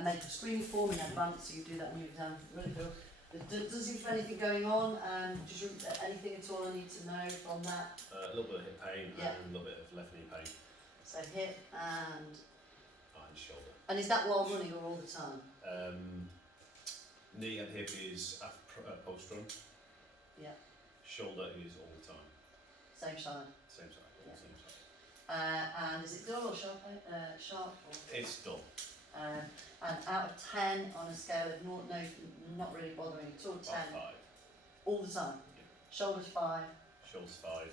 mental screen form in advance, so you do that when you're down really cool. Does seem to be anything going on? Just anything at all I need to know from that? A little bit of hip pain Yeah. and a little bit of left knee pain. So hip and Shoulder. And is that while running or all the time? Knee and hip is post run. Yeah. Shoulder is all the time. Same side. Same side. Yeah. Same side. And is it dull or sharp? Sharp. Or? It's dull. And out of 10 on a scale of no, not really bothering at all. 10. About 5. All the time. Yeah. Shoulders 5. Shoulders 5.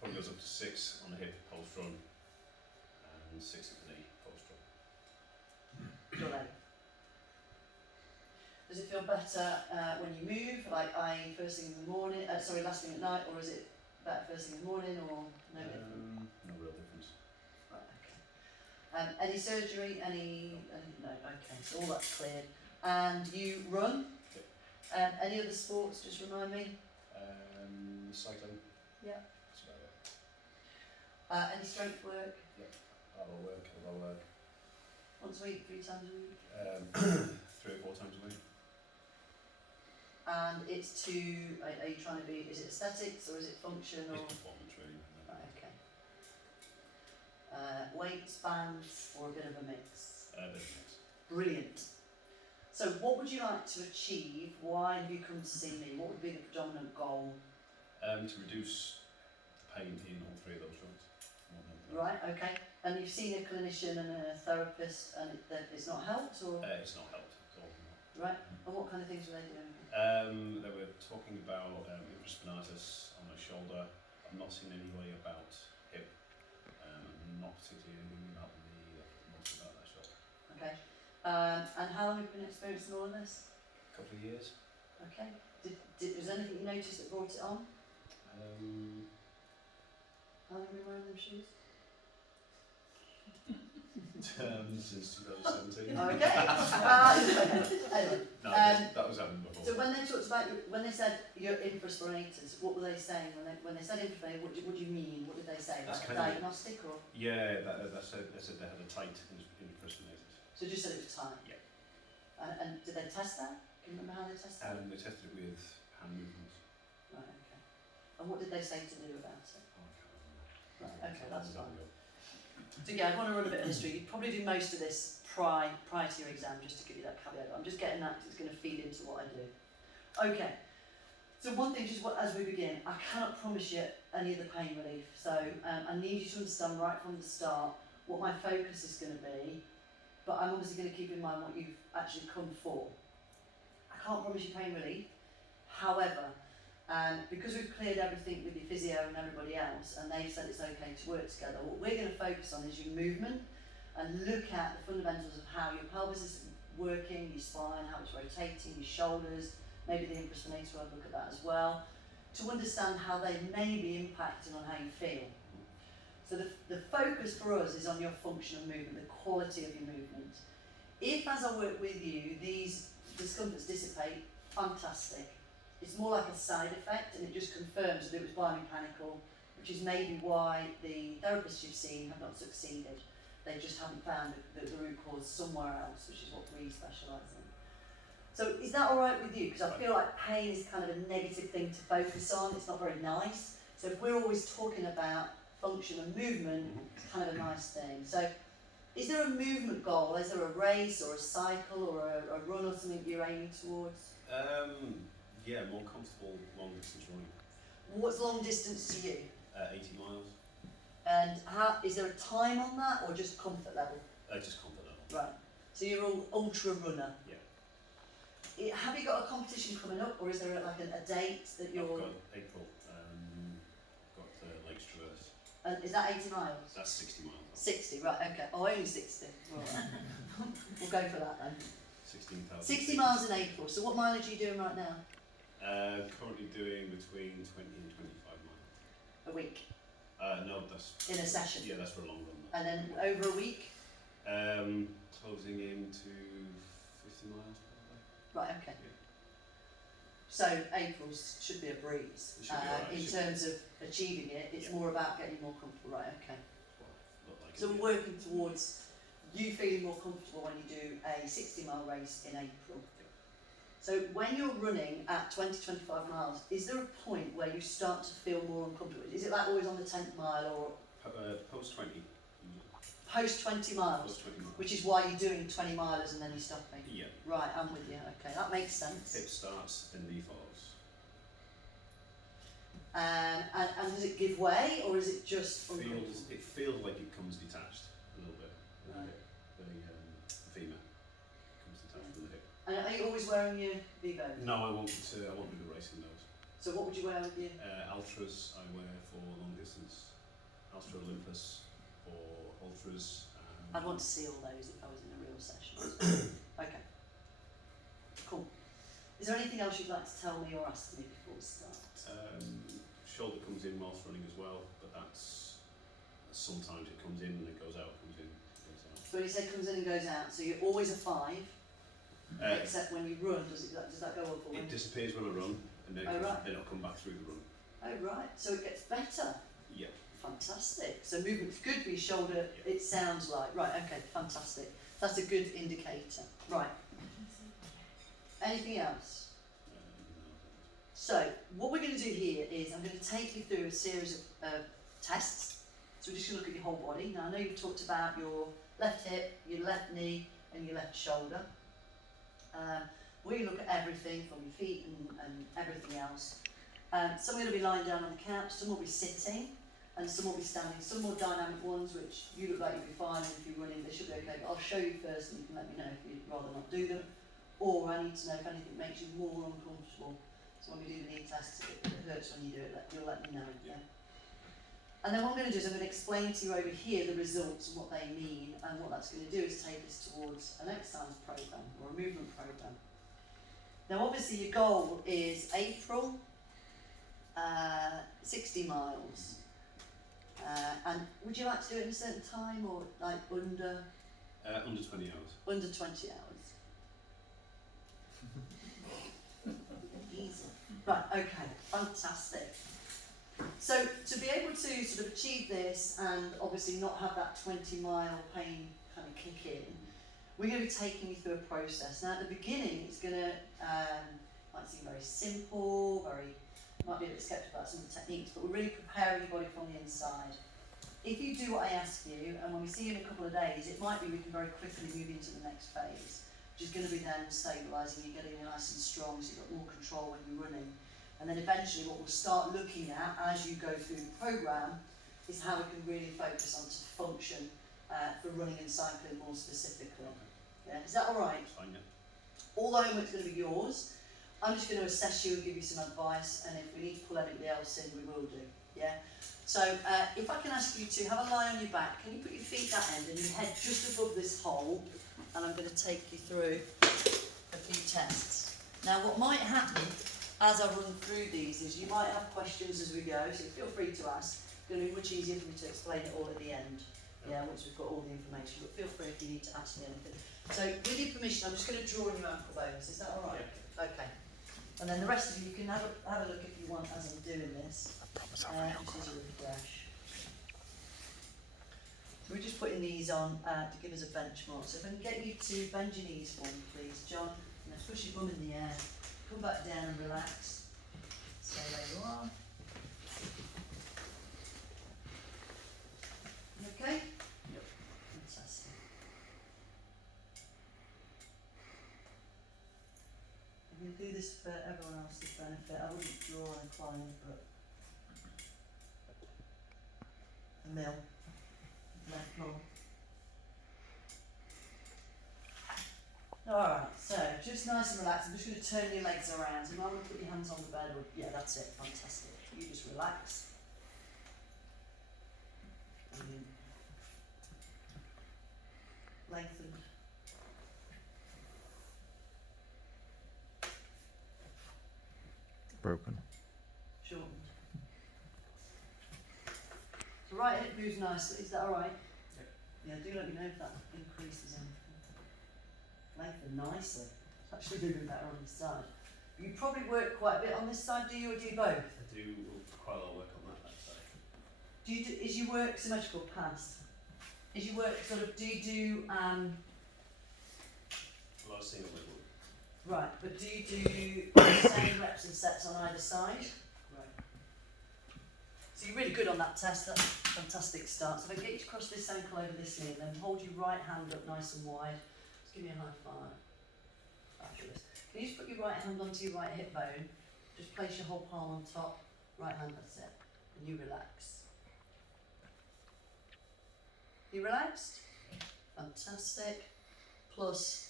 Probably goes up to 6 on the hip post run, and 6 at the knee post run. Your leg. Does it feel better when you move, like first thing in the morning? Last thing at night, or is it better first thing in the morning, or no different? No real difference. Right. Okay. Any surgery? No. Okay. So all that's cleared. And you run? Yep. Any other sports? Just remind me. Cycling. Yeah. That's about it. Any strength work? Elbow work. Once a week, 3 times a week? 3 or 4 times a week. And it's to, are you trying to be, is it aesthetics or is it function? Or? It's performance really. Right, okay. Weights, bands, or a bit of a mix? A bit of a mix. Brilliant. So what would you like to achieve? Why have you come to see me? What would be the predominant goal? To reduce the pain in all 3 of those joints. Right, okay. And you've seen a clinician and a therapist and it's not helped, or? It's not helped at all. Right, and what kind of things were they doing? They were talking about infraspinatus on my shoulder. I've not seen anybody about hip, and not particularly anything about the knee, mostly about that shoulder. Okay. And how long have you been experiencing all of this? A couple of years. Okay. Was there anything you noticed that brought it on? How long have you been wearing them shoes? Since 2017. Okay. Anyway. No, that was happening before. So when they talked about when they said you're infraspirators, what were they saying when they said infraspirator? What do you mean? What did they say? That's Like kind of diagnostic or? Yeah, they said they had a tight infraspinatus. So just said it was tight. Yeah. And did they test that? Can you remember how they tested it? They tested it with hand movements. Right. Okay. And what did they say to do about it? Oh, I can't remember. Right. Okay, that's fine. Go. So yeah, I want to run a bit of history. You'd probably do most of this prior to your exam, just to give you that caveat. But I'm just getting that because it's going to feed into what I do. Okay. So one thing, just as we begin, I cannot promise you any of the pain relief. So I need you to understand right from the start what my focus is going to be. But I'm obviously going to keep in mind what you've actually come for. I can't promise you pain relief. However, because we've cleared everything with your physio and everybody else, and they've said it's okay to work together, what we're going to focus on is your movement and look at the fundamentals of how your pelvis is working, your spine, how it's rotating, your shoulders, maybe the infraspinatus, I'll look at that as well, to understand how they may be impacting on how you feel. So the focus for us is on your function of movement, the quality of your movement. If, as I work with you, these discomforts dissipate, fantastic. It's more like a side effect, and it just confirms that it was biomechanical, which is maybe why the therapists you've seen have not succeeded. They just haven't found the root cause somewhere else, which is what we specialise in. So is that all right with you? Because I feel like pain is kind of a negative thing to focus on. It's not very nice. So if we're always talking about function and movement, it's kind of a nice thing. So is there a movement goal? Is there a race or a cycle or a run or something you're aiming towards? Yeah, more comfortable long distance running. What's long distance to you? 80 miles. And is there a time on that or just comfort level? Just comfort level. Right. So you're an ultra runner. Yeah. Have you got a competition coming up, or is there like a date that you're? I've got April. Got Lakes Traverse. And is that 80 miles? That's 60 miles. 60, right? Okay. Oh, only 60. Right. We'll go for that then. 16,000. 60 miles in April. So what mileage are you doing right now? Currently doing between 20 and 25 miles. A week. No, that's in a session. Yeah, that's for a long run. And then over a week. Closing into 50 miles probably. Right. Okay. Yeah. So April should be a breeze. Right. In terms of achieving it, it's more about getting more comfortable. Right. Okay. Well, not like So we're working towards you feeling more comfortable when you do a 60-mile race in April. So when you're running at 20, 25 miles, is there a point where you start to feel more uncomfortable? Is it like always on the 10th mile or Post 20. post 20 miles? Post 20 miles. Which is why you're doing 20 milers and then you're stopping? Yeah. Right, I'm with you. Okay, that makes sense. Hip starts and knee follows. And does it give way or is it just uncomfortable? It feels like it comes detached a little bit. Right. The femur comes detached from the hip. And are you always wearing your Bio-mech? No, I won't do the racing those. So what would you wear with you? Ultras I wear for long distance. Ultra Olympus or ultras. I'd want to see all those if I was in a real session. Okay. Cool. Is there anything else you'd like to tell me or ask me before we start? Shoulder comes in whilst running as well, but that's sometimes it comes in and it goes out, comes in, goes out. So when you say comes in and goes out, so you're always a 5, except when you run, does that go up or It disappears when I run, and then it'll come back through the run. Oh right, so it gets better. Yeah. Fantastic. So movement's good for your shoulder, it sounds like. Right, okay, fantastic. That's a good indicator. Right. Anything else? So, what we're going to do here is I'm going to take you through a series of tests. So we're just going to look at your whole body. Now I know you've talked about your left hip, your left knee and your left shoulder. We're going to look at everything from your feet and everything else. Some are going to be lying down on the couch, some will be sitting and some will be standing. Some more dynamic ones which you look like you'll be fine, and if you're running they should be okay, but I'll show you first and you can let me know if you'd rather not do them. Or I need to know if anything makes you more uncomfortable. So when we do the knee tests, if it hurts when you do it, you'll let me know. Yeah? And then what I'm going to do is I'm going to explain to you over here the results and what they mean, and what that's going to do is take us towards an exercise programme or a movement programme. Now obviously your goal is April, 60 miles. And would you like to do it in a certain time or like under? Under 20 hours. Under 20 hours. Easy. Right, okay, fantastic. So to be able to sort of achieve this and obviously not have that 20-mile pain kind of kick in, we're going to be taking you through a process. Now at the beginning it's going to, might seem very simple, might be a bit sceptical about some of the techniques, but we're really preparing your body from the inside. If you do what I ask you, and when we see you in a couple of days, it might be we can very quickly move into the next phase, which is going to be then stabilising you, getting you nice and strong so you've got more control when you're running. And then eventually what we'll start looking at as you go through the programme is how we can really focus on to function for running and cycling more specifically. Yeah, is that alright? That's fine, yeah. All the homework's going to be yours. I'm just going to assess you and give you some advice, and if we need to pull anything else in, we will do. Yeah. So if I can ask you to have a lie on your back, can you put your feet that end and your head just above this hole, and I'm going to take you through a few tests. Now what might happen as I run through these is you might have questions as we go, so feel free to ask. It's going to be much easier for me to explain it all at the end, once we've got all the information, but feel free if you need to ask me anything. So with your permission, I'm just going to draw on your ankle bones, is that alright? Yeah. Okay. And then the rest of you can have a look if you want as I'm doing this. Just as a refresh. So we're just putting these on to give us a benchmark. So if I can get you to bend your knees for me, please, John. Now push your bum in the air. Come back down and relax. Stay where you are. You okay? Yep. Fantastic. I'm going to do this for everyone else's benefit. I wouldn't draw on a client, but a mill, left mum. Alright, so just nice and relaxed. I'm just going to turn your legs around. So you might want to put your hands on the bed, or yeah, that's it, fantastic. You just relax. Brilliant. Lengthen. Broken. Shortened. So right hip moves nicely, is that alright? Yep. Yeah, do let me know if that increases anything. Lengthen nicely. It's actually moving better on this side. You probably work quite a bit on this side, do you, or do you both? I do quite a lot of work on that side. Is your work symmetrical past? is you work sort of, do you do, A lot of single level. right, but do you do the same reps and sets on either side? Right. So you're really good on that test, that's a fantastic start. So if I get you to cross this ankle over this knee and then hold your right hand up nice and wide, just give me a high five. Fabulous. Can you just put your right hand onto your right hip bone, just place your whole palm on top, right hand, that's it, and you relax. You relaxed? Fantastic. Plus,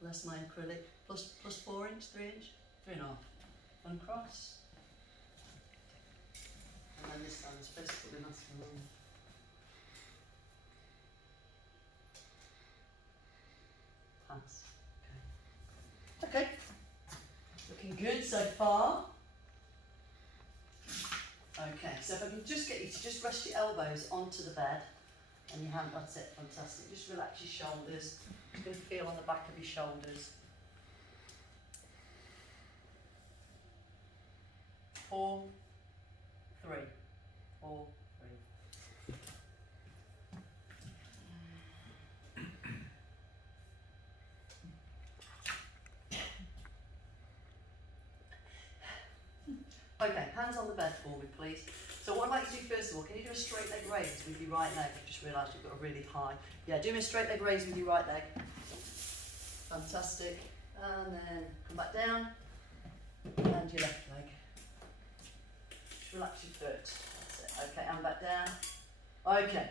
less my acrylic, plus 4 inch, 3 inch, 3.5. Uncross. And then this time I'm supposed to put the mask on. Pass. Okay. Okay. Looking good so far. Okay, so if I can just get you to just rest your elbows onto the bed and your hand, that's it, fantastic. Just relax your shoulders. Just going to feel on the back of your shoulders. 4, 3, 4, 3. Okay, hands on the bed for me, please. So what I'd like to do first of all, can you do a straight leg raise with your right leg? I've just realised you've got a really high. Yeah, do me a straight leg raise with your right leg. Fantastic. And then come back down. And your left leg. Just relax your foot. That's it. Okay, and back down. Okay,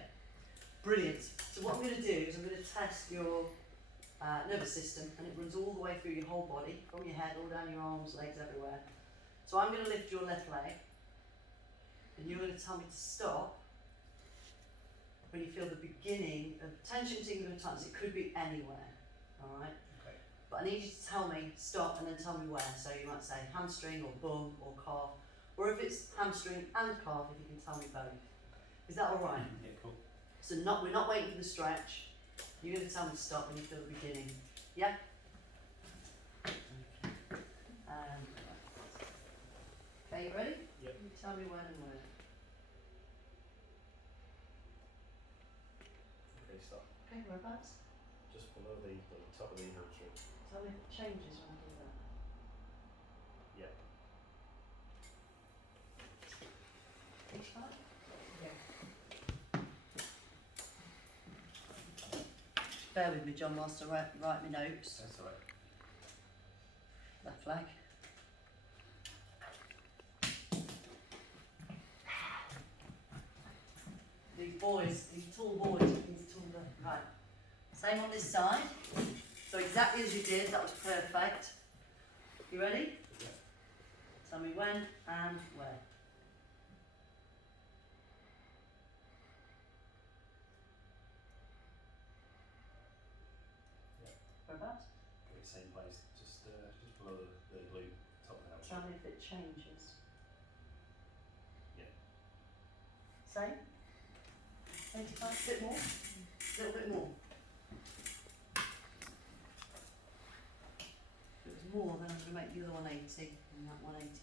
brilliant. So what I'm going to do is I'm going to test your nervous system, and it runs all the way through your whole body, from your head all down your arms, legs, everywhere. So I'm going to lift your left leg, and you're going to tell me to stop when you feel the beginning of tension, tingling, and tightness. It could be anywhere, all right? Okay. But I need you to tell me stop and then tell me where. So you might say hamstring or bum or calf, or if it's hamstring and calf, if you can tell me both. Is that all right? Yeah, cool. So we're not waiting for the stretch. You're going to tell me to stop when you feel the beginning. Yeah? Okay, you ready? Yep. You tell me when and where. Okay, stop. Okay, whereabouts? Just below the top of the hamstring. Tell me if it changes when I do that. Yeah. Each side? Yeah. Bear with me, John, whilst I write my notes. That's alright. Left leg. These tall boys, these tall, right. Same on this side. So exactly as you did, that was perfect. You ready? Yeah. Tell me when and where. Yeah. Whereabouts? Okay, same place. Just below the blue top of the hamstring. Tell me if it changes. Yeah. Same? 85, a bit more? A little bit more. If it was more, then I'm going to make the other 180 and that 185.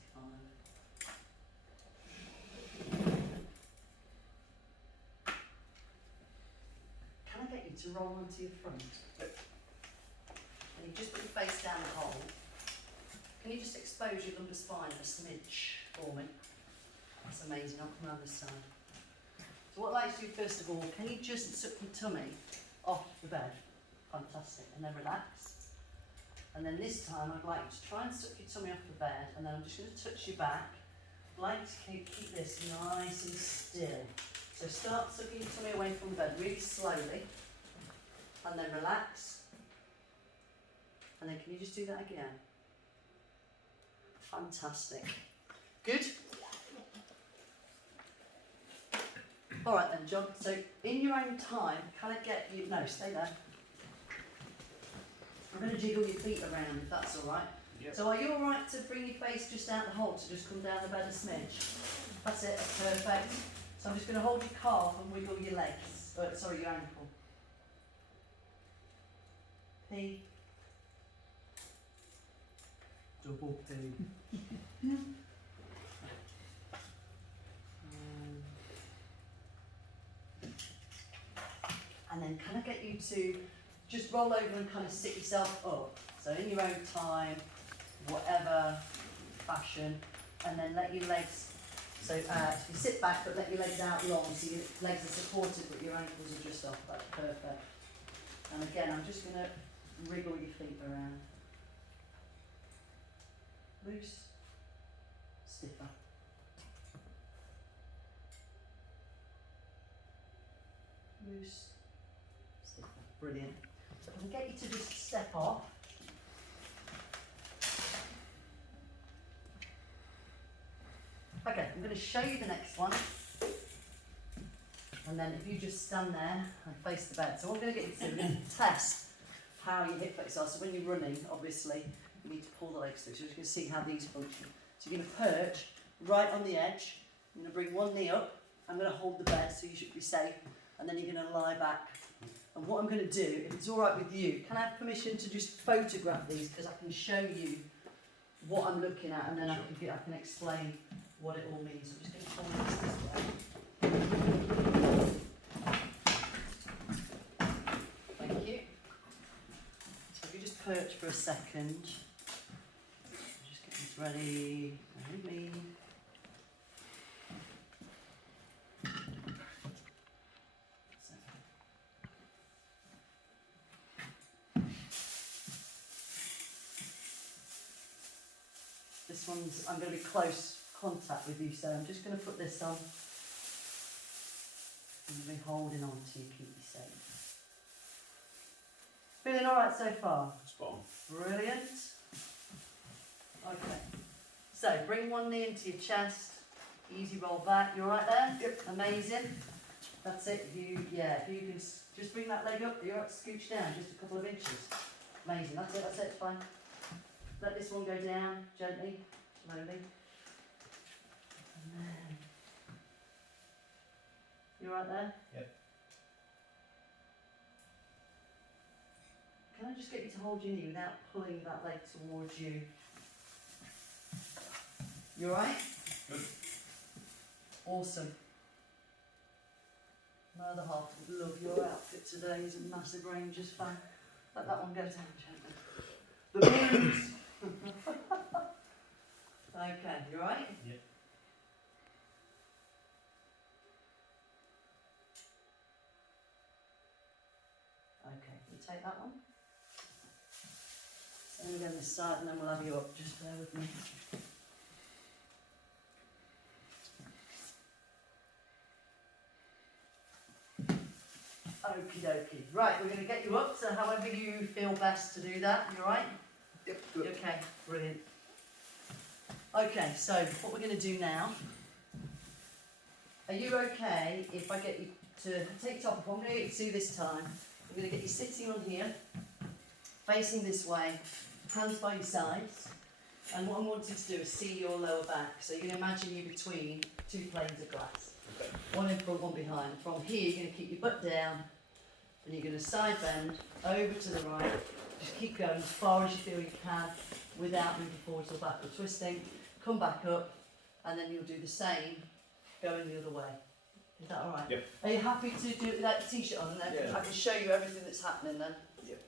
Can I get you to roll onto your front? And you just put your face down the hole. Can you just expose your lumbar spine a smidge for me? That's amazing. I'll come around this side. So what I'd like to do first of all, can you just suck your tummy off the bed? Fantastic. And then relax. And then this time I'd like you to try and suck your tummy off the bed, and then I'm just going to touch your back. I'd like to keep this nice and still. So start sucking your tummy away from the bed really slowly. And then relax. And then can you just do that again? Fantastic. Good? All right then, John. So in your own time, can I get you? No, stay there. I'm going to jiggle your feet around if that's all right. Yep. So are you all right to bring your face just out the hole to just come down the bed a smidge? That's it. That's perfect. So I'm just going to hold your calf and wiggle your legs. Sorry, your ankle. P. Double P. And then can I get you to just roll over and kind of sit yourself up? So in your own time, whatever fashion, and then let your legs, so you sit back but let your legs out long so your legs are supported but your ankles are just off. That's perfect. And again, I'm just going to wriggle your feet around. Loose, stiffer. Loose, stiffer. Brilliant. So I'm going to get you to just step off. Okay, I'm going to show you the next one. And then if you just stand there and face the bed. So what I'm going to get you to do is test how your hip flexors are. So when you're running, obviously, you need to pull the legs through. So you're going to see how these function. So you're going to perch right on the edge. I'm going to bring one knee up. I'm going to hold the bed so you should be safe. And then you're going to lie back. And what I'm going to do, if it's all right with you, can I have permission to just photograph these? Because I can show you what I'm looking at and then I can explain what it all means. I'm just going to hold this way. Thank you. So if you just perch for a second, just get this ready. Behind me. This one's, I'm going to be close contact with you, so I'm just going to put this on. I'm going to be holding on to you, keep you safe. Feeling alright so far? Spot on. Brilliant. Okay. So bring one knee into your chest. Easy roll back. You alright there? Yep. Amazing. That's it. If you can just bring that leg up. You're right, scooch down just a couple of inches. Amazing. That's it. It's fine. Let this one go down gently, slowly. And then, you right there? Yep. Can I just get you to hold your knee without pulling that leg towards you? You alright? Good. Awesome. My other half would love your outfit today. It's a massive range of fun. Let that one go down gently. The blues. Okay, you alright? Yep. Okay, you take that one. Then we'll go on this side and then we'll have you up. Just bear with me. Okie dokie. Right, we're going to get you up, so however you feel best to do that. You alright? Yep. Good. Okay, brilliant. Okay, so what we're going to do now, are you okay if I get you to take top off? I'm going to get you to do this time. I'm going to get you sitting on here, facing this way, hands by your sides, and what I'm wanting to do is see your lower back. So you can imagine you between two planes of glass. Okay. One in front, one behind. From here, you're going to keep your butt down, and you're going to side bend over to the right. Just keep going as far as you feel you can without moving forwards or backward twisting. Come back up, and then you'll do the same going the other way. Is that alright? Yep. Are you happy to do it without the t-shirt on? And then Yeah. I can show you everything that's happening then. Yep.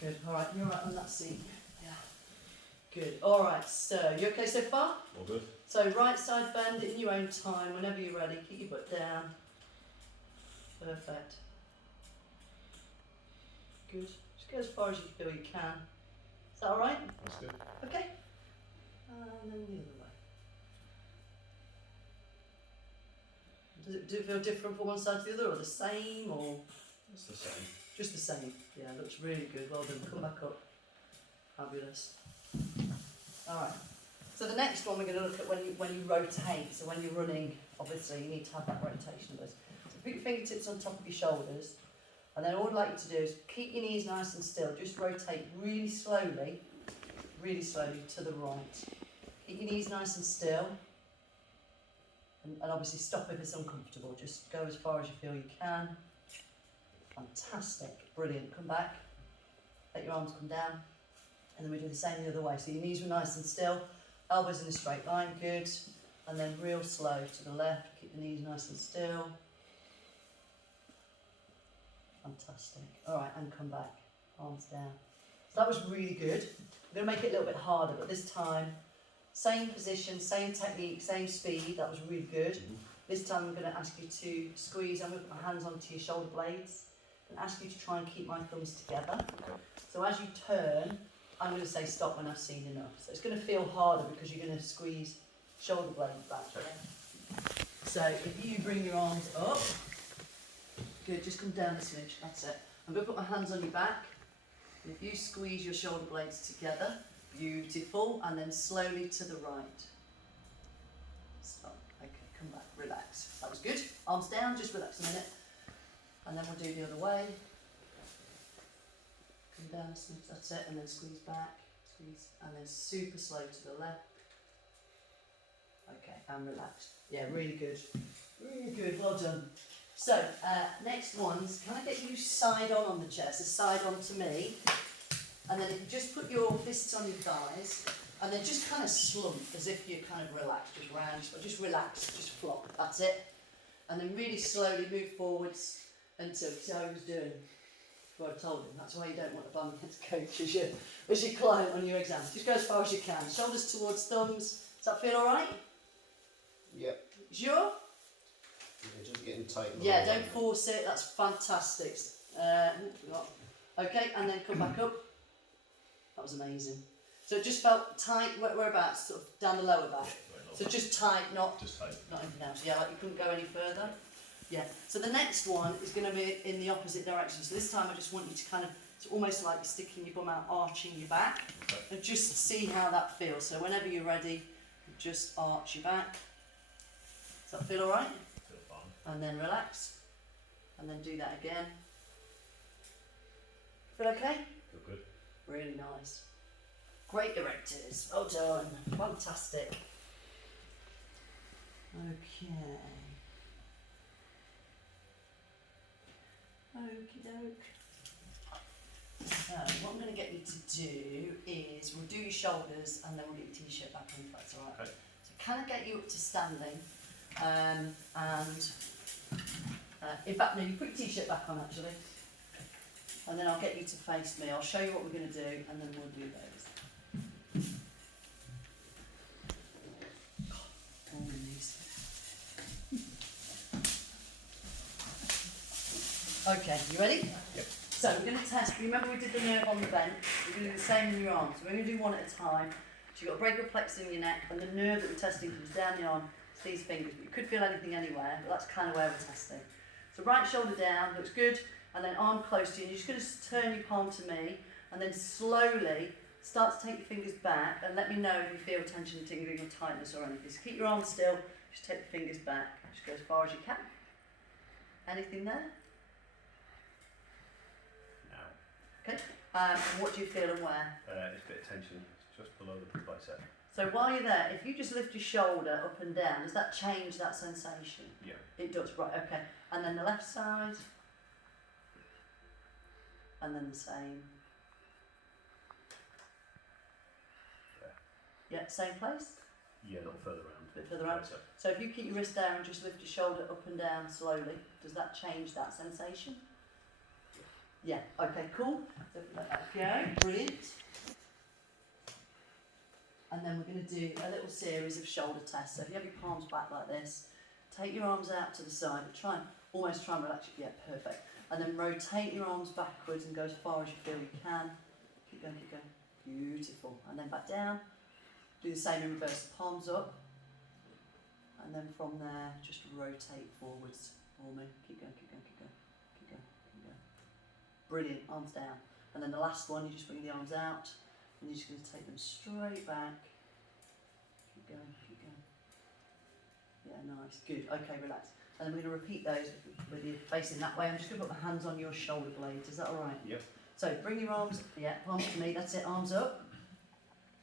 Good. Alright, you're right on that seat. Yeah. Good. Alright, so you okay so far? All good. So right side bend in your own time, whenever you're ready. Keep your butt down. Perfect. Good. Just go as far as you feel you can. Is that alright? That's good. Okay. And then the other way. Do it feel different from one side to the other, or the same, or It's the same. just the same? Yeah, looks really good. Well done. Come back up. Fabulous. Alright. So the next one we're going to look at when you rotate. So when you're running, obviously you need to have that rotation of those. So put your fingertips on top of your shoulders, and then all I'd like you to do is keep your knees nice and still. Just rotate really slowly to the right. Keep your knees nice and still, and obviously stop if it's uncomfortable. Just go as far as you feel you can. Fantastic, brilliant. Come back, let your arms come down, and then we do the same the other way. So your knees were nice and still, elbows in a straight line, good. and then real slow to the left, keep the knees nice and still. Fantastic. Alright, and come back, arms down. So that was really good. I'm going to make it a little bit harder, but this time, same position, same technique, same speed, that was really good. This time I'm going to ask you to squeeze, I'm going to put my hands onto your shoulder blades and ask you to try and keep my thumbs together. So as you turn, I'm going to say stop when I've seen enough. So it's going to feel harder because you're going to squeeze shoulder blades back. Yeah? So if you bring your arms up, good, just come down a smidge, that's it. I'm going to put my hands on your back. And if you squeeze your shoulder blades together, beautiful, and then slowly to the right. Stop. Okay, come back, relax. That was good. Arms down, just relax a minute. And then we'll do the other way. Come down a smidge, that's it, and then squeeze back, squeeze, and then super slow to the left. Okay, and relax. Yeah, really good. Really good, well done. So, next ones, can I get you side on the chair? So side on to me. And then if you just put your fists on your thighs, and then just kind of slump, as if you're kind of relaxed, just round, but just relax, just flop, that's it. And then really slowly move forwards until, see how he was doing? What I told him, that's why you don't want to bump against coach as your client on your exam. Just go as far as you can. Shoulders towards thumbs. Does that feel alright? Yep. Sure? Yeah, just getting tight. Yeah, don't force it, that's fantastic. Okay, and then come back up. That was amazing. So it just felt tight, whereabouts? Sort of down the lower back. So just tight, not anything else. Yeah, like you couldn't go any further. Yeah. So the next one is going to be in the opposite direction. So this time I just want you to kind of, it's almost like sticking your bum out, arching your back, and just see how that feels. So whenever you're ready, just arch your back. Does that feel alright? Feel fine. And then relax. And then do that again. Feel okay? Feel good. Really nice. Great directors. Well done. Fantastic. Okay. Okie doke. So what I'm going to get you to do is we'll do your shoulders and then we'll get your t-shirt back on if that's alright. Okay. So can I get you up to standing? In fact, no, you put your t-shirt back on actually. And then I'll get you to face me. I'll show you what we're going to do and then we'll do those. All in these. Okay, you ready? Yep. So we're going to test, remember we did the nerve on the bench, we're going to do the same in your arms. So we're going to do one at a time. So you've got a brachial plexus in your neck and the nerve that we're testing comes down the arm to these fingers. But you could feel anything anywhere, but that's kind of where we're testing. So right shoulder down, looks good, and then arm close to you. And you're just going to turn your palm to me and then slowly start to take your fingers back and let me know if you feel tension, tingling or tightness or anything. So keep your arms still, just take the fingers back. Just go as far as you can. Anything there? Okay, what do you feel and where? It's a bit of tension just below the bicep. So while you're there, if you just lift your shoulder up and down, does that change that sensation? Yeah. It does, right, okay. And then the left side. And then the same. Yeah, same place? Yeah, a little further around. A bit further around. Bicep. So if you keep your wrist there and just lift your shoulder up and down slowly, does that change that sensation? Yeah, okay, cool. So let that go, brilliant. And then we're going to do a little series of shoulder tests. So if you have your palms back like this, take your arms out to the side, but almost try and relax it. Yeah, perfect. And then rotate your arms backwards and go as far as you feel you can. Keep going, keep going. Beautiful. And then back down. Do the same in reverse, palms up. And then from there, just rotate forwards for me. Keep going, keep going, keep going. Keep going, keep going. Brilliant, arms down. And then the last one, you just bring the arms out and you're just going to take them straight back. Keep going, keep going. Yeah, nice, good. Okay, relax. And then we're going to repeat those with you facing that way. I'm just going to put my hands on your shoulder blades. Is that all right? Yep. So bring your arms, yeah, palms to me. That's it, arms up.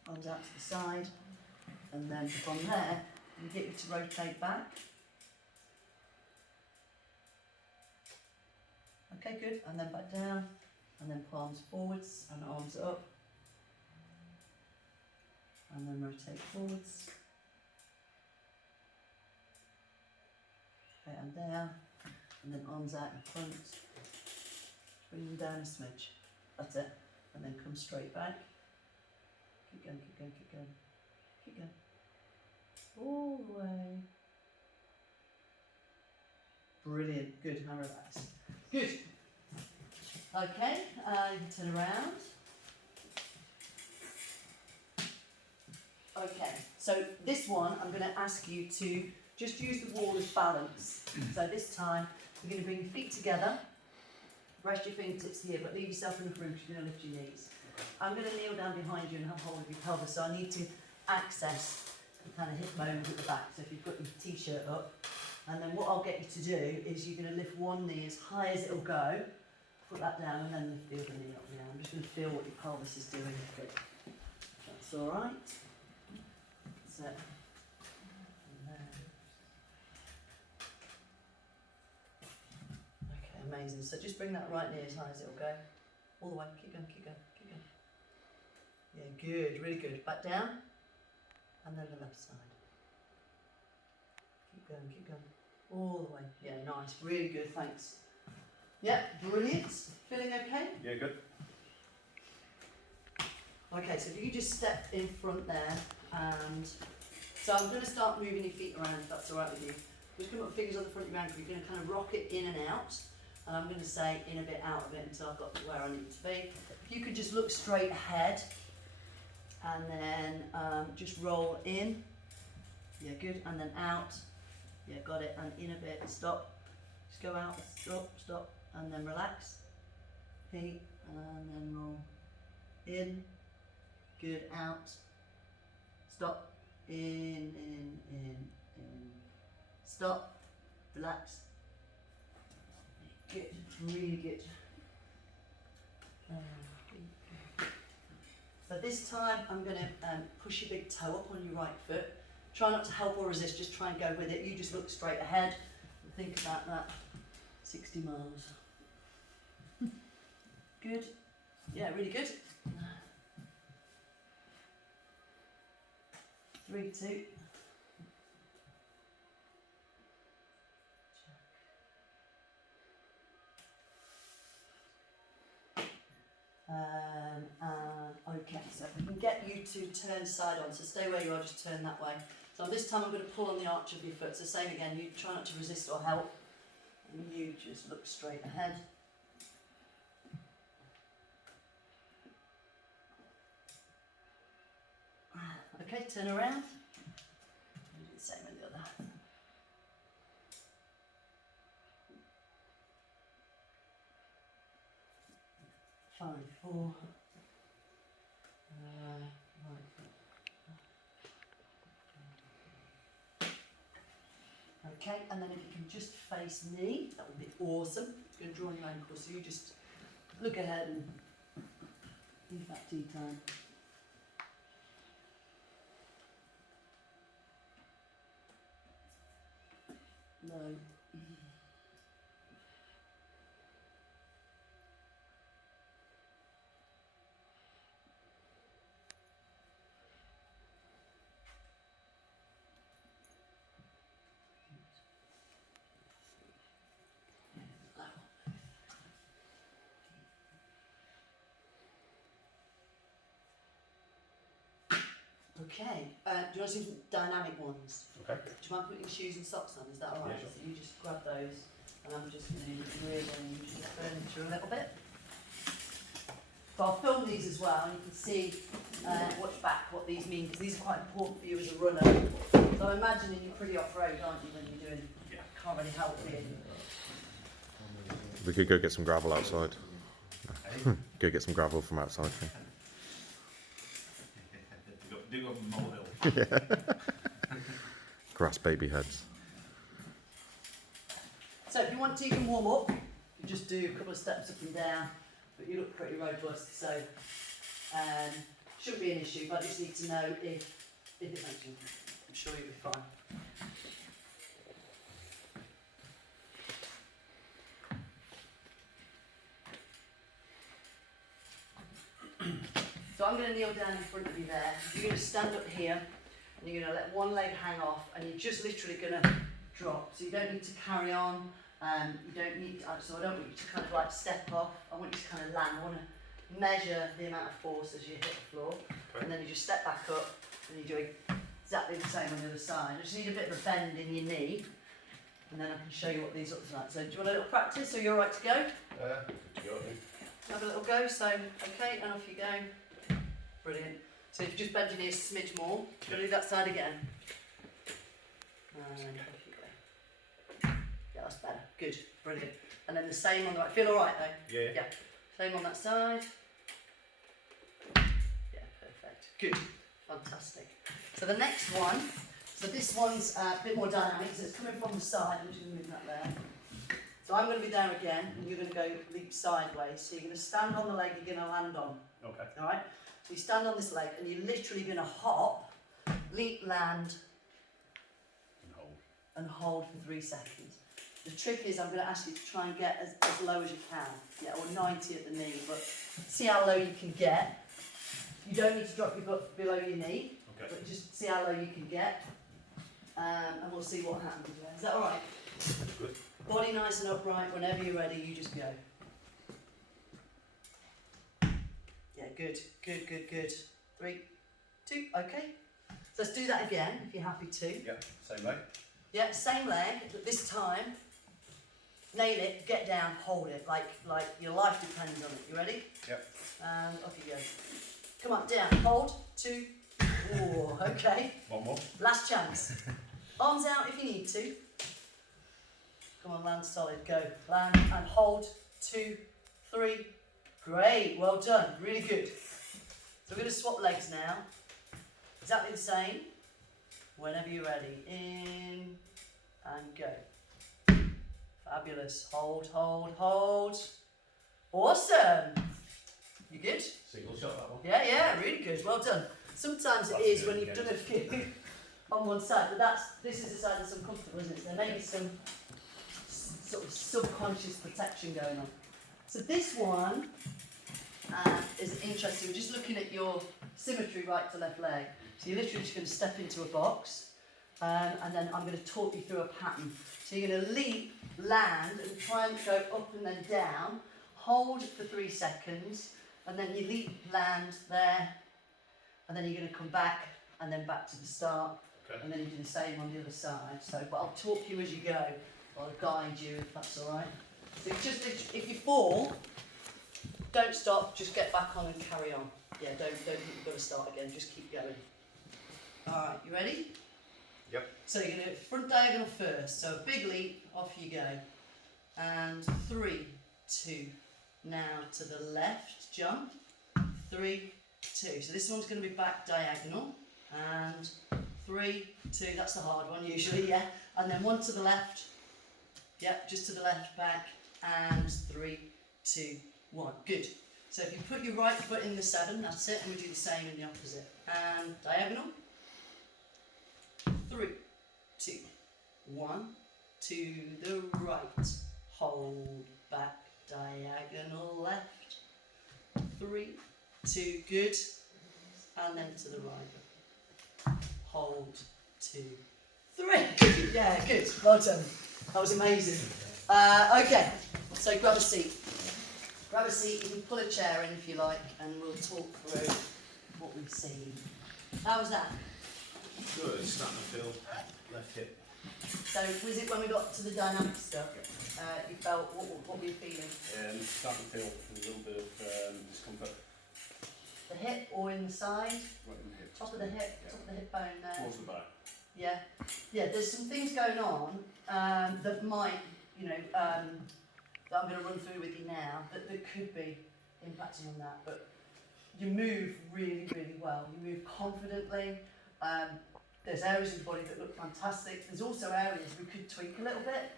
Arms out to the side. And then from there, we get you to rotate back. Okay, good. And then back down. And then palms forwards and arms up. And then rotate forwards. Okay, and down, and then arms out in front. Bring them down a smidge. That's it. And then come straight back. Keep going, keep going, keep going. Keep going. All the way. Brilliant. Good. Now relax. Good. Okay, you can turn around. Okay, so this one I'm going to ask you to just use the wall as balance. So this time you're going to bring your feet together, rest your fingertips here, but leave yourself enough room because you're going to lift your knees. I'm going to kneel down behind you and have hold of your pelvis, so I need to access the kind of hip bones at the back. So if you've got your t-shirt up, and then what I'll get you to do is you're going to lift one knee as high as it'll go, put that down, and then lift the other knee up now. I'm just going to feel what your pelvis is doing. That's all right. So, okay, amazing. So just bring that right knee as high as it'll go. All the way. Keep going, keep going, keep going. Yeah, good, really good. Back down, and then the left side. Keep going, keep going. All the way. Yeah, nice. Really good, thanks. Yeah, brilliant. Feeling okay? Yeah, good. Okay, so if you just step in front there, and so I'm going to start moving your feet around, if that's all right with you. Just come up, fingers on the front of your ankle. You're going to kind of rock it in and out, and I'm going to say in a bit, out of it until I've got to where I need to be. If you could just look straight ahead, and then just roll in. Yeah, good, and then out. Yeah, got it, and in a bit. Stop. Just go out. Stop. Stop, and then relax. Heat, and then roll in. Good, out. Stop. In. Stop. Relax. Good. Really good. So this time I'm going to push your big toe up on your right foot. Try not to help or resist, just try and go with it. You just look straight ahead and think about that. 60 miles. Good. Yeah, really good. 3, 2. Okay, so if we can get you to turn side on, so stay where you are, just turn that way. So this time I'm going to pull on the arch of your foot, so same again, you try not to resist or help, and you just look straight ahead. Okay, turn around, do the same with the other. 5, 4. Okay, and then if you can just face me, that would be awesome. It's going to draw your ankle, so you just look ahead and leave that tea time. Low. Okay, do you want to see some dynamic ones? Okay. Do you mind putting your shoes and socks on? Is that alright? Yeah, sure. So you just grab those, and I'm just going to rearrange the furniture a little bit. So I'll film these as well, and you can see, watch back what these mean, because these are quite important for you as a runner. So I'm imagining you're pretty off-road, aren't you, when you're doing, Yeah. can't really help you. We could go get some gravel outside. Go get some gravel from outside. Dig up a molehill. Grass baby heads. So if you want to, you can warm up. You just do a couple of steps up and down, but you look pretty robust, so shouldn't be an issue, but I just need to know if it makes you. I'm sure you'll be fine. So I'm going to kneel down in front of you there. You're going to stand up here, and you're going to let one leg hang off, and you're just literally going to drop. So you don't need to carry on. You don't need to, so I don't want you to kind of like step off. I want you to kind of land. I want to measure the amount of force as you hit the floor. Okay. And then you just step back up and you're doing exactly the same on the other side. You just need a bit of a bend in your knee. And then I can show you what these look like. So do you want a little practice? So you're all right to go? Good to go. Have a little go. So, okay, and off you go. Brilliant. So if you just bend your knees a smidge more, we'll do that side again. And off you go. Yeah, that's better. Good. Brilliant. And then the same on the right. Feel all right though? Yeah. Yeah. Same on that side. Yeah, perfect. Good. Fantastic. So the next one, so this one's a bit more dynamic, so it's coming from the side. I'm just going to move that there. So I'm going to be down again, and you're going to go leap sideways. So you're going to stand on the leg you're going to land on. Okay. All right? So you stand on this leg, and you're literally going to hop, leap, land, and hold for 3 seconds. The trick is I'm going to ask you to try and get as low as you can, yeah, or 90 at the knee, but see how low you can get. You don't need to drop your butt below your knee, Okay. but just see how low you can get, and we'll see what happens. Is that all right? Good. Body nice and upright. Whenever you're ready, you just go. Yeah, good, good, good, good. 3, 2, okay. So let's do that again, if you're happy to. Yeah. Same leg. Yeah, same leg, but this time, nail it, get down, hold it, like your life depends on it. You ready? Yep. And off you go. Come on, down, hold, 2, ooh, okay. One more. Last chance. Arms out if you need to. Come on, land solid, go. Land and hold, 2, 3. Great, well done, really good. So we're going to swap legs now. Exactly the same. Whenever you're ready. In and go. Fabulous. Hold, hold, hold. Awesome. You good? Single shot that one. Yeah, yeah, really good. Well done. Sometimes it is when you've done a few on one side, but this is the side that's uncomfortable, isn't it? So there may be some sort of subconscious protection going on. So this one is interesting. We're just looking at your symmetry right to left leg. So you're literally just going to step into a box, and then I'm going to talk you through a pattern. So you're going to leap, land, and try and go up and then down. Hold for 3 seconds, and then you leap, land there, and then you're going to come back, and then back to the start, Okay. and then you do the same on the other side. So, but I'll talk you as you go. I'll guide you if that's all right. So just if you fall, don't stop. Just get back on and carry on. Yeah, don't think you've got to start again. Just keep going. All right, you ready? Yep. So you're going to front diagonal first. So a big leap, off you go. And 3, 2. Now to the left, jump. 3, 2. So this one's going to be back diagonal. And 3, 2. That's the hard one usually, yeah. And then 1 to the left. Yep, just to the left, back. And 3, 2, 1. Good. So if you put your right foot in the 7, that's it. And we do the same in the opposite. And diagonal. 3, 2, 1, to the right, hold, back, diagonal left, 3, 2, good, and then to the right, hold, 2, 3, yeah, good, well done, that was amazing. Okay, so grab a seat, you can pull a chair in if you like, and we'll talk through what we've seen. How was that? Good. Starting to feel left hip. So was it when we got to the dynamic stuff, you felt, what were you feeling? Starting to feel a little bit of discomfort. The hip or in the side? Right in the hip. Top of the hip, Yeah. top of the hip bone there. Towards the back. Yeah, yeah. There's some things going on that might, that I'm going to run through with you now that could be impacting on that. But you move really, really well. You move confidently. There's areas of the body that look fantastic. There's also areas we could tweak a little bit.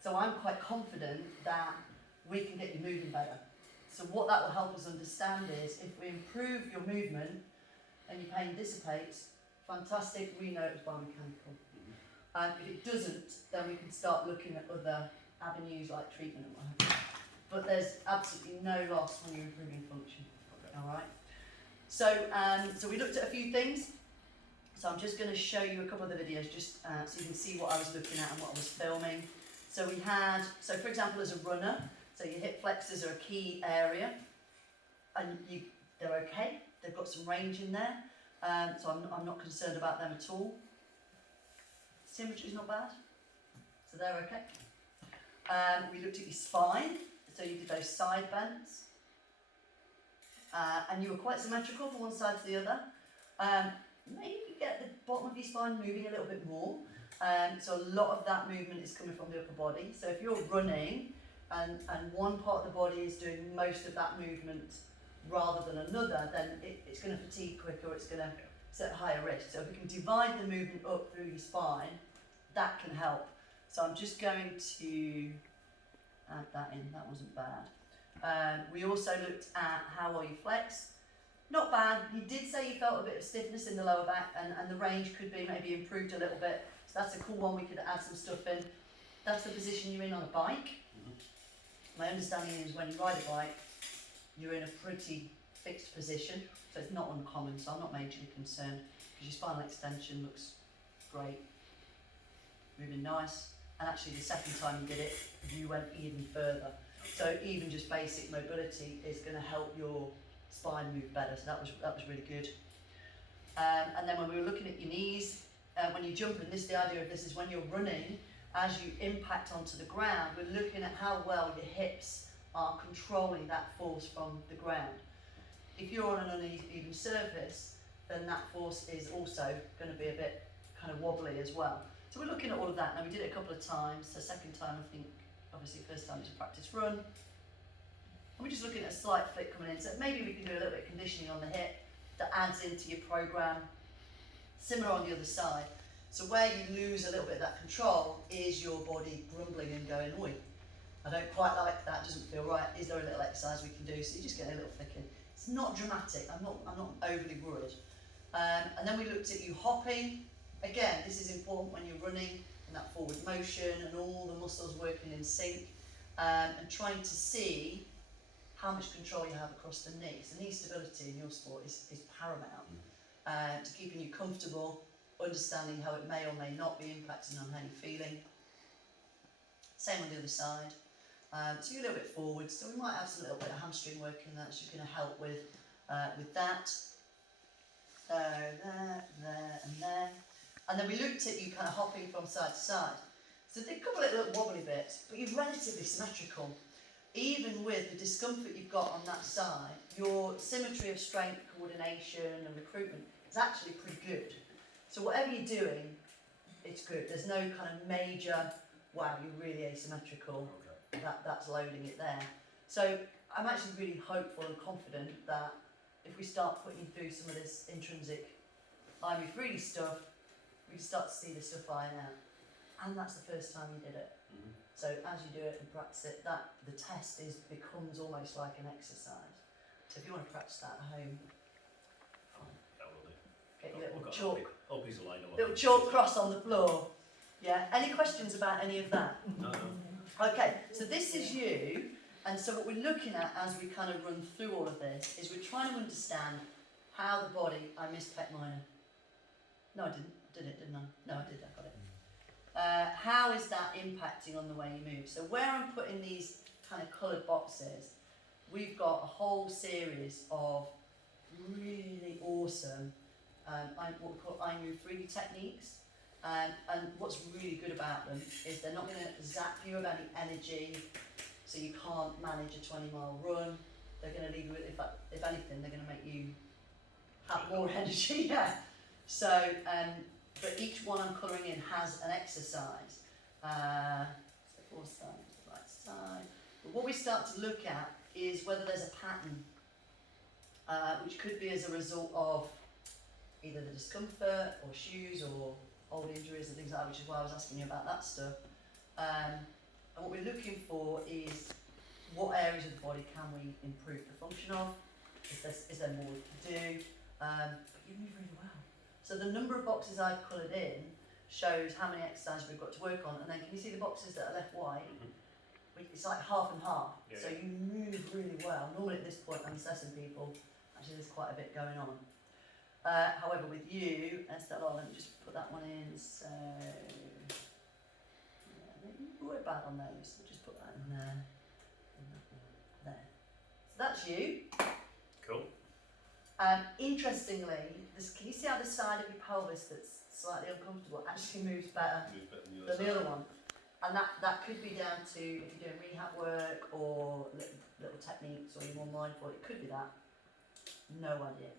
So I'm quite confident that we can get you moving better. So what that will help us understand is if we improve your movement and your pain dissipates, fantastic, we know it was biomechanical. And if it doesn't, then we can start looking at other avenues like treatment and what have you. But there's absolutely no loss when you're improving function. Okay. All right. So, so we looked at a few things. So I'm just going to show you a couple of the videos just so you can see what I was looking at and what I was filming. So we had, so for example as a runner, so your hip flexors are a key area and they're okay, they've got some range in there, so I'm not concerned about them at all. Symmetry's not bad, so they're okay. We looked at your spine, so you did those side bends, and you were quite symmetrical from one side to the other. Maybe get the bottom of your spine moving a little bit more. So a lot of that movement is coming from the upper body. So if you're running and one part of the body is doing most of that movement rather than another, then it's going to fatigue quicker, it's going to set higher risk. So if we can divide the movement up through your spine, that can help. So I'm just going to add that in, that wasn't bad. We also looked at how well you flex. Not bad. You did say you felt a bit of stiffness in the lower back and the range could be maybe improved a little bit. So that's a cool one, we could add some stuff in. That's the position you're in on a bike. My understanding is when you ride a bike, you're in a pretty fixed position, so it's not uncommon, so I'm not majorly concerned because your spinal extension looks great, moving nice, and actually the second time you did it, you went even further. So even just basic mobility is going to help your spine move better, so that was really good. And then when we were looking at your knees, when you jump, and the idea of this is when you're running, as you impact onto the ground, we're looking at how well your hips are controlling that force from the ground. If you're on an uneven surface, then that force is also going to be a bit kind of wobbly as well. So we're looking at all of that. Now we did it a couple of times. The second time, I think, obviously first time was a practice run. And we're just looking at a slight flick coming in. So maybe we can do a little bit of conditioning on the hip that adds into your program. Similar on the other side. So where you lose a little bit of that control is your body grumbling and going, oi, I don't quite like that, doesn't feel right. Is there a little exercise we can do? So you just get a little flick in. It's not dramatic, I'm not overly worried. And then we looked at you hopping. Again, this is important when you're running and that forward motion and all the muscles working in sync, and trying to see how much control you have across the knees. The knee stability in your sport is paramount to keeping you comfortable, understanding how it may or may not be impacting on how you're feeling. Same on the other side. So you're a little bit forward, so we might have some little bit of hamstring work in there that's just going to help with that. There, and there. And then we looked at you kind of hopping from side to side. So they're a couple of little wobbly bits, but you're relatively symmetrical. Even with the discomfort you've got on that side, your symmetry of strength, coordination and recruitment is actually pretty good. So whatever you're doing, it's good. There's no kind of major, wow, you're really asymmetrical, that's loading it there. So I'm actually really hopeful and confident that if we start putting through some of this intrinsic IMU3D stuff, we can start to see this stuff iron out. And that's the first time you did it. So as you do it and practice it, the test becomes almost like an exercise. So if you want to practice that at home, fine. Yeah, I will do. Get your little We've got chalk, a piece of line or little chalk cross on the floor. Yeah. Any questions about any of that? No. Okay. So this is you, and so what we're looking at as we kind of run through all of this is we're trying to understand how the body. I missed pec minor. No, I didn't. I did it, didn't I? No, I did. I got it. How is that impacting on the way you move? So where I'm putting these kind of coloured boxes, we've got a whole series of really awesome what we call IMU3D techniques. And what's really good about them is they're not going to zap you of any energy, so you can't manage a 20-mile run. They're going to leave you with, if anything, they're going to make you have more energy. Yeah. So, but each one I'm colouring in has an exercise. So four sides, right side. But what we start to look at is whether there's a pattern, which could be as a result of either the discomfort or shoes or old injuries and things like that, which is why I was asking you about that stuff. And what we're looking for is what areas of the body can we improve the function of? Is there more we can do? But you move really well. So the number of boxes I've coloured in shows how many exercises we've got to work on, and then can you see the boxes that are left white? It's like half and half. Yeah. So you move really well. Normally at this point I'm assessing people, actually there's quite a bit going on. However, with you, SLR, let me just put that one in. So, yeah, we're bad on those. So just put that in there. And that one there. So that's you. Cool. Interestingly, can you see how the side of your pelvis that's slightly uncomfortable actually moves better Moves better than than the other one? And that could be down to if you're doing rehab work or little techniques or you're more mindful. It could be that. No idea.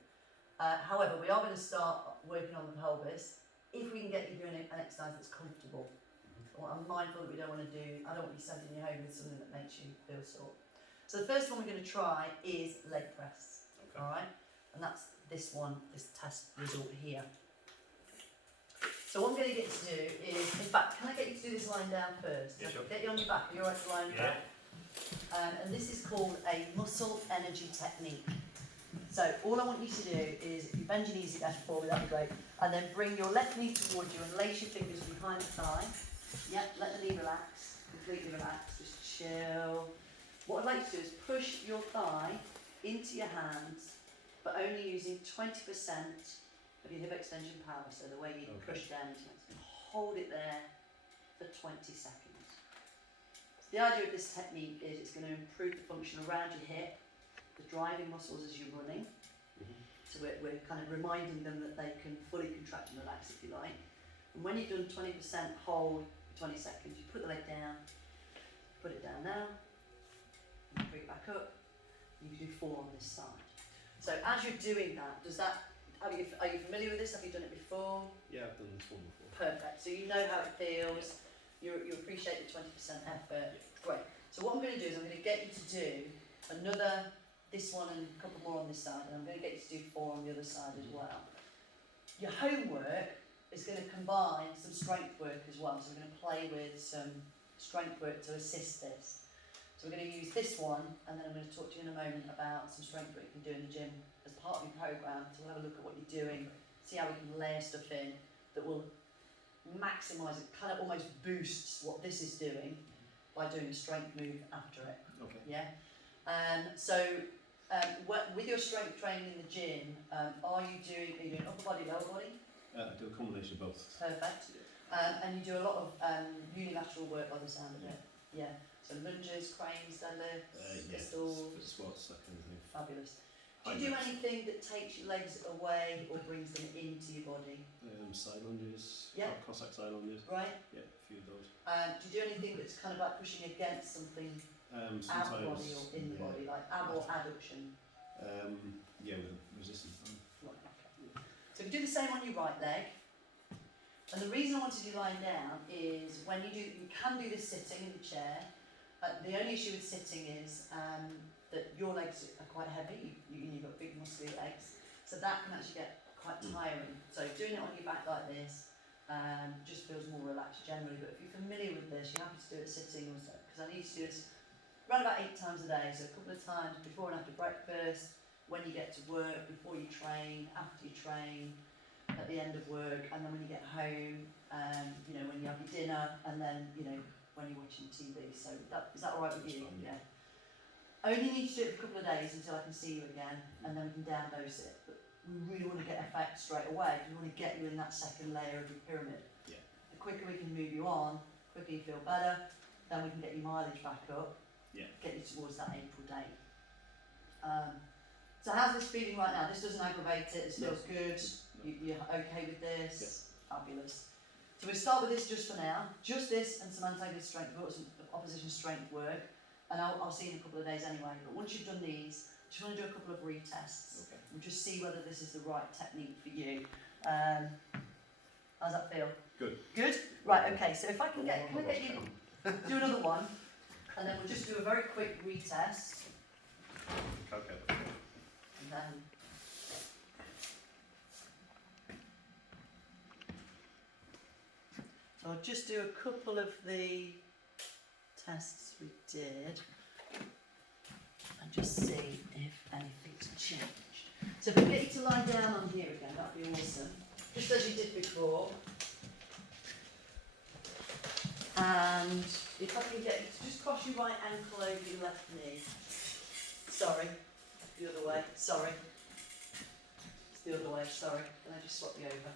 However, we are going to start working on the pelvis if we can get you doing an exercise that's comfortable. Well, I'm mindful that we don't want to do, I don't want you sending you home with something that makes you feel sore. So the first one we're going to try is leg press. Okay. Alright? And that's this one, this test result here. So what I'm going to get you to do is, in fact, can I get you to do this lying down first? Yeah, sure. Get you on your back, are you alright to lie on your back? And this is called a muscle energy technique. So all I want you to do is, if you bend your knees again for me, that'd be great. And then bring your left knee towards you and lace your fingers behind the thigh. Yep, let the knee relax, completely relax, just chill. What I'd like you to do is push your thigh into your hands, but only using 20% of your hip extension power, so the way you push down into it. Hold it there for 20 seconds. So the idea of this technique is it's going to improve the function around your hip, the driving muscles as you're running. So we're kind of reminding them that they can fully contract and relax if you like. And when you've done 20%, hold for 20 seconds, you put the leg down, put it down now, and bring it back up. You can do 4 on this side. So as you're doing that, are you familiar with this? Have you done it before? Yeah, I've done this one before. Perfect. So you know how it feels. You appreciate the 20% effort. Great. So what I'm going to do is I'm going to get you to do this one and a couple more on this side, and I'm going to get you to do 4 on the other side as well. Your homework is going to combine some strength work as well. So we're going to play with some strength work to assist this. So we're going to use this one, and then I'm going to talk to you in a moment about some strength work you can do in the gym as part of your programme. So we'll have a look at what you're doing, see how we can layer stuff in that will maximise it, kind of almost boosts what this is doing by doing a strength move after it. Okay. Yeah. With your strength training in the gym, are you doing upper body, lower body? I do a combination of both. Perfect. And you do a lot of unilateral work by the sound of it. Yeah. So lunges, cranes, deadlifts, pistols. For squats, that kind of thing. Fabulous. Do you do anything that takes your legs away or brings them into your body? Side lunges, Yeah. Cossack side lunges. Right. Yeah, a few of those. Do you do anything that's kind of like pushing against something out the body or in the body, like ab or adduction? Yeah, with resistance. Right, okay. So if you do the same on your right leg, and the reason I wanted you lying down is when you can do this sitting in the chair. The only issue with sitting is that your legs are quite heavy. You've got big muscly legs, so that can actually get quite tiring. So doing it on your back like this just feels more relaxed generally. But if you're familiar with this, you're happy to do it sitting also, because I need to do this around about 8 times a day, so a couple of times before and after breakfast, when you get to work, before you train, after you train, at the end of work, and then when you get home, when you have your dinner, and then, when you're watching TV. So is that alright with you? Fine, yeah. Only need to do it for a couple of days until I can see you again, and then we can down dose it. But we really want to get effect straight away, because we want to get you in that second layer of your pyramid. Yeah. The quicker we can move you on, the quicker you feel better, then we can get your mileage back up. Yeah. Get you towards that April date. So how's this feeling right now? This doesn't aggravate it, this feels good. No. You're okay with this? Yeah. Fabulous. So we'll start with this just for now. Just this and some antagonist strength work, some opposition strength work. And I'll see you in a couple of days anyway. But once you've done these, just want to do a couple of retests. Okay. And just see whether this is the right technique for you. How's that feel? Good. Good? Right, okay, so if I can get you do another one, and then we'll just do a very quick retest. Okay. And then so I'll just do a couple of the tests we did and just see if anything's changed. So if I get you to lie down on here again, that'd be awesome. Just as you did before. And if I can get you to just cross your right ankle over your left knee. Sorry, the other way, sorry. It's the other way, sorry. Can I just swap you over?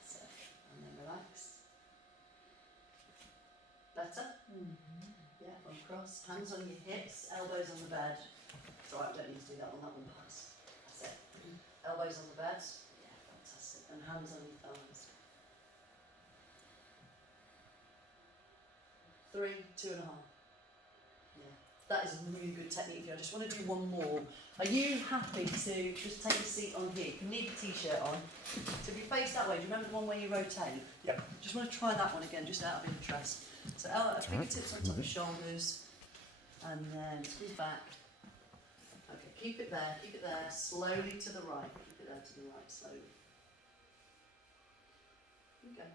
So, and then relax. Better? Yeah, from across. Hands on your hips, elbows on the bed. It's alright, we don't need to do that on that one, pass. That's it. Elbows on the bed. Yeah, fantastic. And hands on your thumbs. 3, 2.5. Yeah, that is a really good technique. I just want to do one more. Are you happy to just take a seat on here? You can leave the t-shirt on. So if you face that way, do you remember the one where you rotate? Yep. Just want to try that one again, just out of interest. So fingertips on top of shoulders, and then squeeze back. Okay, keep it there, slowly to the right. Keep it there to the right, slowly. Okay.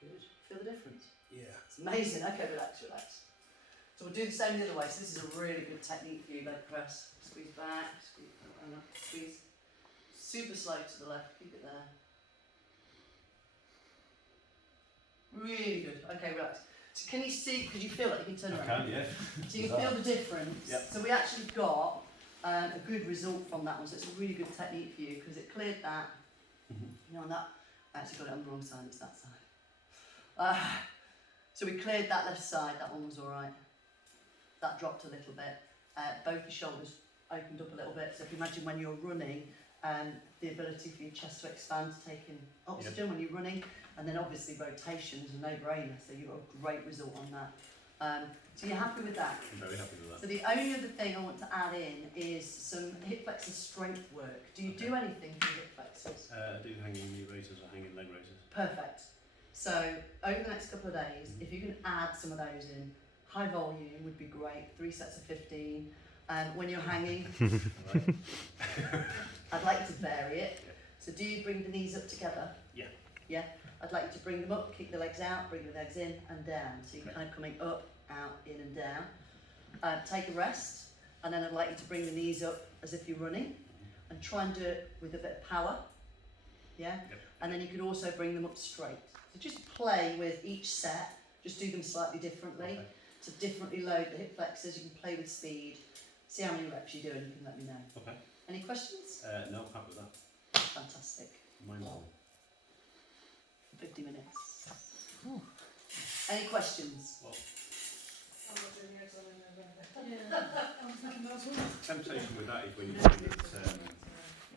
Good. Feel the difference? Yeah. It's amazing. Okay, relax, relax. So we'll do the same the other way. So this is a really good technique for you, leg press. Squeeze back, squeeze, and up, squeeze. Super slow to the left, keep it there. Really good. Okay, relax. So can you see, because you feel it, you can turn around. I can, yeah. So you can feel the difference. Yep. So we actually got a good result from that one. So it's a really good technique for you because it cleared that. You know, and that, I actually got it on the wrong side, it's that side. So we cleared that left side, that one was alright. That dropped a little bit. Both your shoulders opened up a little bit. So if you imagine when you're running, the ability for your chest to expand, to take in oxygen when you're running, and then obviously rotation is a no-brainer, so you got a great result on that. So you're happy with that? I'm very happy with that. So the only other thing I want to add in is some hip flexor strength work. Do you do anything for hip flexors? I do hanging knee raises or hanging leg raises. Perfect. So over the next couple of days, if you can add some of those in, high volume would be great, 3 sets of 15. When you're hanging, I'd like you to vary it. Yeah. So do you bring the knees up together? Yeah. Yeah? I'd like you to bring them up, kick the legs out, bring the legs in and down. So you're Okay. kind of coming up, out, in and down. Take a rest, and then I'd like you to bring the knees up as if you're running, and try and do it with a bit of power. Yeah? Yep. And then you could also bring them up straight. So just play with each set, just do them slightly differently. Okay. To differently load the hip flexors, you can play with speed. See how many reps you do and you can let me know. Okay. Any questions? No, I'm happy with that. Fantastic. Mind blown. 50 minutes. Any questions? Well, temptation with that is when you bring it,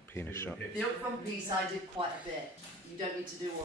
Penis shot. The upfront piece I did quite a bit. You don't need to do all